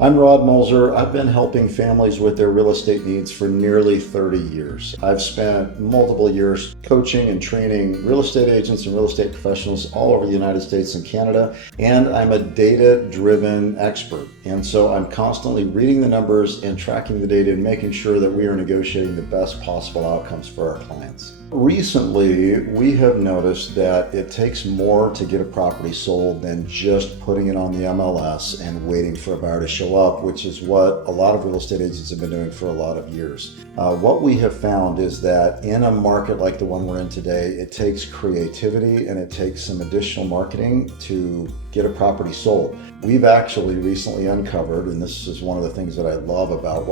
I'm Rod Moser. I've been helping families with their real estate needs for nearly 30 years. I've spent multiple years coaching and training real estate agents and real estate professionals all over the United States and Canada, and I'm a data-driven expert. And so I'm constantly reading the numbers and tracking the data and making sure that we are negotiating the best possible outcomes for our clients. Recently, we have noticed that it takes more to get a property sold than just putting it on the MLS and waiting for a buyer to show up, which is what a lot of real estate agents have been doing for a lot of years. What we have found is that in a market like the one we're in today, it takes creativity and it takes some additional marketing to get a property sold. We've actually recently uncovered, and this is one of the things that I love about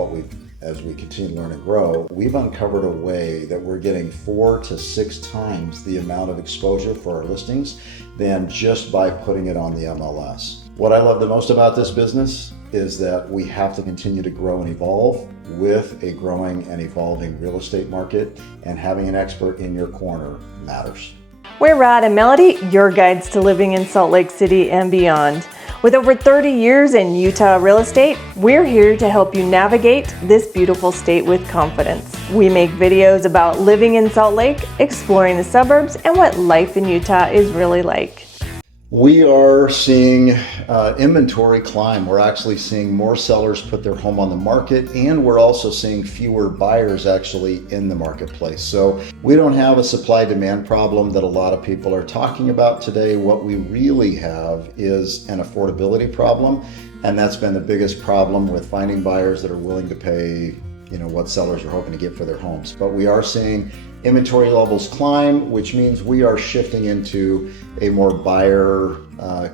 as we continue to learn and grow, we've uncovered a way that we're getting 4 to 6 times the amount of exposure for our listings than just by putting it on the MLS. What I love the most about this business is that we have to continue to grow and evolve with a growing and evolving real estate market, and having an expert in your corner matters. We're Rod and Melody, your guides to living in Salt Lake City and beyond. With over 30 years in Utah real estate, we're here to help you navigate this beautiful state with confidence. We make videos about living in Salt Lake, exploring the suburbs, and what life in Utah is really like. We are seeing inventory climb. We're actually seeing more sellers put their home on the market, and we're also seeing fewer buyers actually in the marketplace. So we don't have a supply-demand problem that a lot of people are talking about today. What we really have is an affordability problem, and that's been the biggest problem with finding buyers that are willing to pay what sellers are hoping to get for their homes. But we are seeing inventory levels climb, which means we are shifting into a more buyer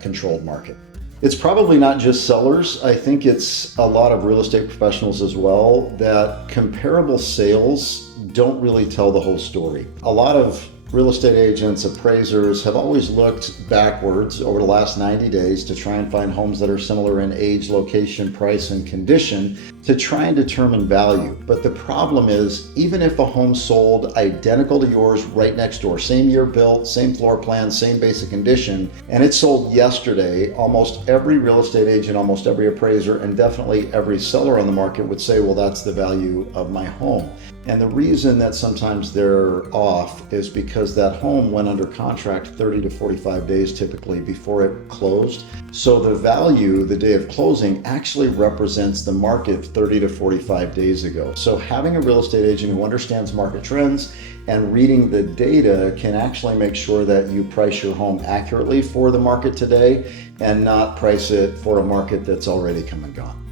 controlled market. It's probably not just sellers. I think it's a lot of real estate professionals as well, that comparable sales don't really tell the whole story. A lot of real estate agents, appraisers have always looked backwards over the last 90 days to try and find homes that are similar in age, location, price, and condition to try and determine value. But the problem is, even if a home sold identical to yours right next door, same year built, same floor plan, same basic condition, and it sold yesterday, almost every real estate agent, almost every appraiser, and definitely every seller on the market would say, well, that's the value of my home. And the reason that sometimes they're off is because that home went under contract 30 to 45 days typically before it closed. So the value the day of closing actually represents the market 30 to 45 days ago. So having a real estate agent who understands market trends and reading the data can actually make sure that you price your home accurately for the market today and not price it for a market that's already come and gone.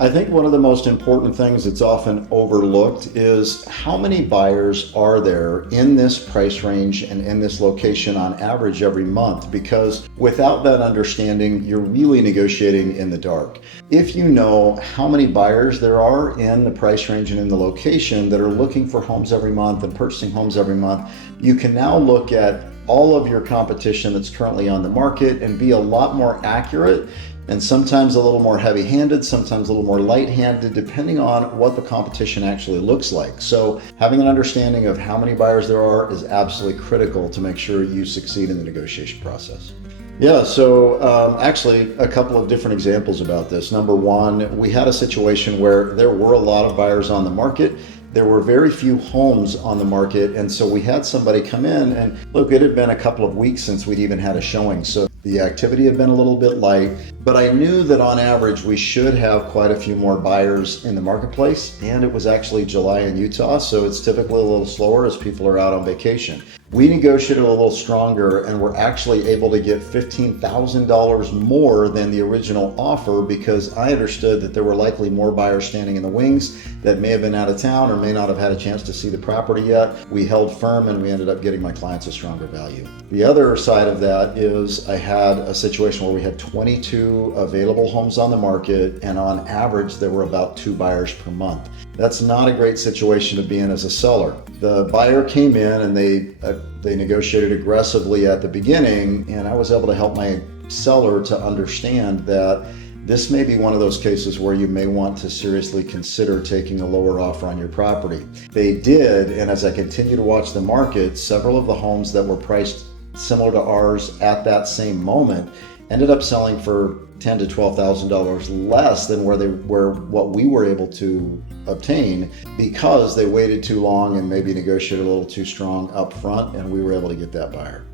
I think one of the most important things that's often overlooked is how many buyers are there in this price range and in this location on average every month, because without that understanding, you're really negotiating in the dark. If you know how many buyers there are in the price range and in the location that are looking for homes every month and purchasing homes every month, you can now look at all of your competition that's currently on the market and be a lot more accurate, and sometimes a little more heavy-handed, sometimes a little more light-handed, depending on what the competition actually looks like. So having an understanding of how many buyers there are is absolutely critical to make sure you succeed in the negotiation process. Yeah, so actually a couple of different examples about this. Number one, we had a situation where there were a lot of buyers on the market. There were very few homes on the market, and so we had somebody come in, and look, it had been a couple of weeks since we'd even had a showing, so the activity had been a little bit light, but I knew that on average we should have quite a few more buyers in the marketplace, and it was actually July in Utah, so it's typically a little slower as people are out on vacation. We negotiated a little stronger, and we're actually able to get $15,000 more than the original offer, because I understood that there were likely more buyers standing in the wings that may have been out of town or may not have had a chance to see the property yet. We held firm, and we ended up getting my clients a stronger value. The other side of that is I had a situation where we had 22 available homes on the market, and on average there were about 2 buyers per month. That's not a great situation to be in as a seller. The buyer came in and they negotiated aggressively at the beginning, and I was able to help my seller to understand that this may be one of those cases where you may want to seriously consider taking a lower offer on your property. They did, and as I continue to watch the market, several of the homes that were priced similar to ours at that same moment ended up selling for $10,000 to $12,000 less than what we were able to obtain, because they waited too long and maybe negotiated a little too strong up front, and we were able to get that buyer.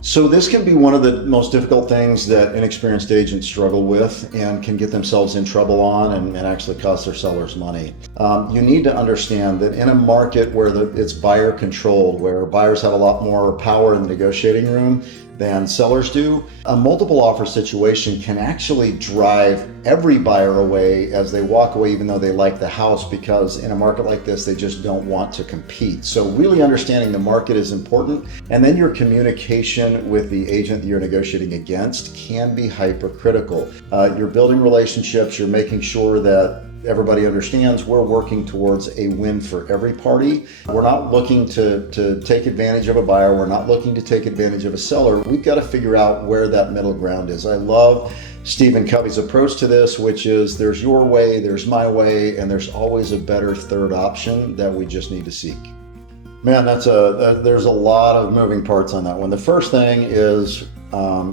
So this can be one of the most difficult things that inexperienced agents struggle with and can get themselves in trouble on and actually cost their sellers money. You need to understand that in a market where it's buyer controlled, where buyers have a lot more power in the negotiating room than sellers do, a multiple offer situation can actually drive every buyer away as they walk away, even though they like the house, because in a market like this, they just don't want to compete. So really understanding the market is important. And then your communication with the agent that you're negotiating against can be hypercritical. You're building relationships, you're making sure that everybody understands we're working towards a win for every party. We're not looking to take advantage of a buyer. We're not looking to take advantage of a seller. We've got to figure out where that middle ground is. I love Stephen Covey's approach to this, which is there's your way, there's my way, and there's always a better third option that we just need to seek. Man, there's a lot of moving parts on that one. The first thing is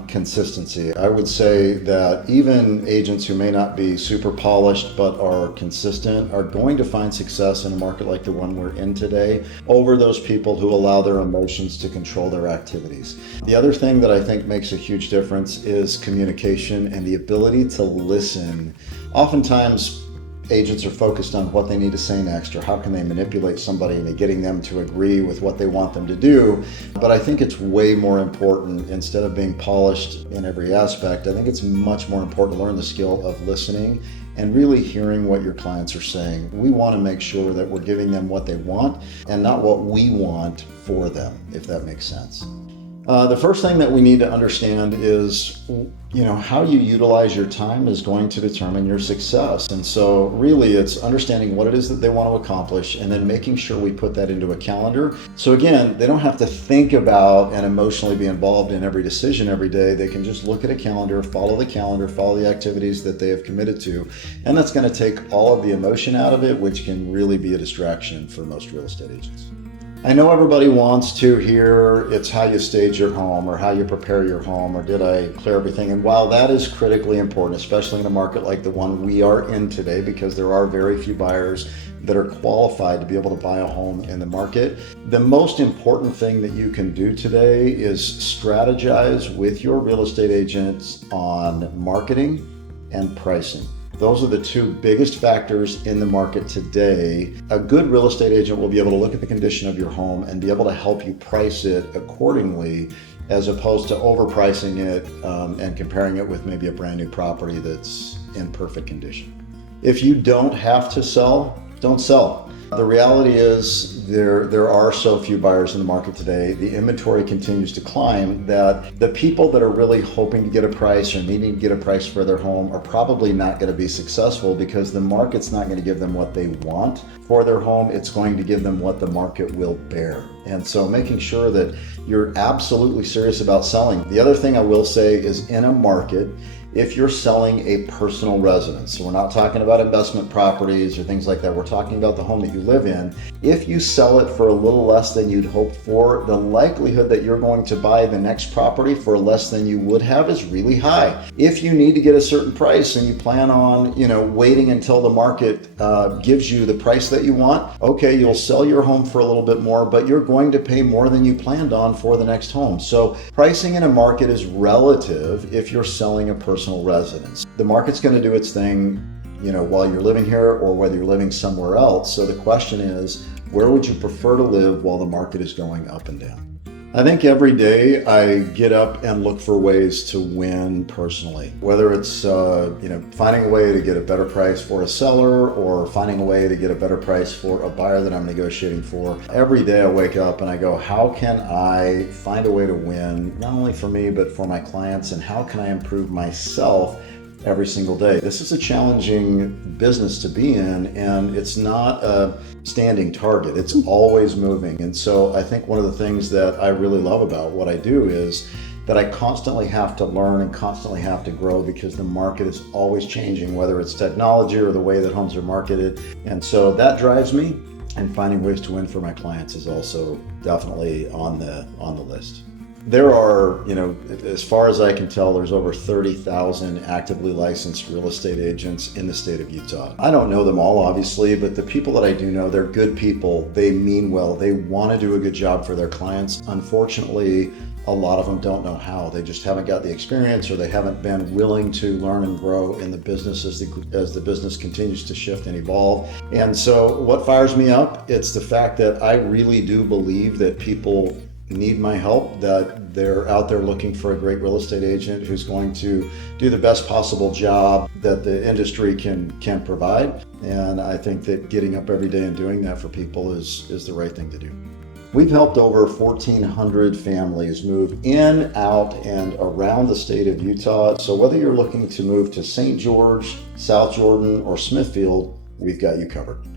consistency. I would say that even agents who may not be super polished but are consistent are going to find success in a market like the one we're in today over those people who allow their emotions to control their activities. The other thing that I think makes a huge difference is communication and the ability to listen. Oftentimes, agents are focused on what they need to say next, or how can they manipulate somebody into getting them to agree with what they want them to do. But I think it's way more important, instead of being polished in every aspect, I think it's much more important to learn the skill of listening and really hearing what your clients are saying. We want to make sure that we're giving them what they want and not what we want for them, if that makes sense. The first thing that we need to understand is, how you utilize your time is going to determine your success. And so really it's understanding what it is that they want to accomplish and then making sure we put that into a calendar. So again, they don't have to think about and emotionally be involved in every decision every day. They can just look at a calendar, follow the activities that they have committed to. And that's going to take all of the emotion out of it, which can really be a distraction for most real estate agents. I know everybody wants to hear it's how you stage your home or how you prepare your home or did I clear everything. And while that is critically important, especially in a market like the one we are in today, because there are very few buyers that are qualified to be able to buy a home in the market, the most important thing that you can do today is strategize with your real estate agents on marketing and pricing. Those are the two biggest factors in the market today. A good real estate agent will be able to look at the condition of your home and be able to help you price it accordingly, as opposed to overpricing it and comparing it with maybe a brand new property that's in perfect condition. If you don't have to sell, don't sell. The reality is there are so few buyers in the market today. The inventory continues to climb that the people that are really hoping to get a price or needing to get a price for their home are probably not going to be successful, because the market's not going to give them what they want for their home. It's going to give them what the market will bear. And so making sure that you're absolutely serious about selling. The other thing I will say is, in a market, if you're selling a personal residence, so we're not talking about investment properties or things like that, we're talking about the home that you live in. If you sell it for a little less than you'd hoped for, the likelihood that you're going to buy the next property for less than you would have is really high. If you need to get a certain price and you plan on, waiting until the market gives you the price that you want, okay, you'll sell your home for a little bit more, but you're going to pay more than you planned on for the next home. So pricing in a market is relative if you're selling a personal residence. The market's going to do its thing, while you're living here or whether you're living somewhere else. So the question is, where would you prefer to live while the market is going up and down? I think every day I get up and look for ways to win personally, whether it's finding a way to get a better price for a seller or finding a way to get a better price for a buyer that I'm negotiating for. Every day I wake up and I go, how can I find a way to win, not only for me but for my clients, and how can I improve myself every single day? This is a challenging business to be in, and it's not a standing target. It's always moving. And so I think one of the things that I really love about what I do is that I constantly have to learn and constantly have to grow, because the market is always changing, whether it's technology or the way that homes are marketed. And so that drives me, and finding ways to win for my clients is also definitely on the list. There are, as far as I can tell, there's over 30,000 actively licensed real estate agents in the state of Utah. I don't know them all, obviously, but the people that I do know, they're good people. They mean well. They want to do a good job for their clients. Unfortunately, a lot of them don't know how. They just haven't got the experience, or they haven't been willing to learn and grow in the business as the business continues to shift and evolve. And so what fires me up, it's the fact that I really do believe that people need my help, that they're out there looking for a great real estate agent who's going to do the best possible job that the industry can provide. And I think that getting up every day and doing that for people is the right thing to do. We've helped over 1,400 families move in, out, and around the state of Utah. So whether you're looking to move to St. George, South Jordan, or Smithfield, we've got you covered.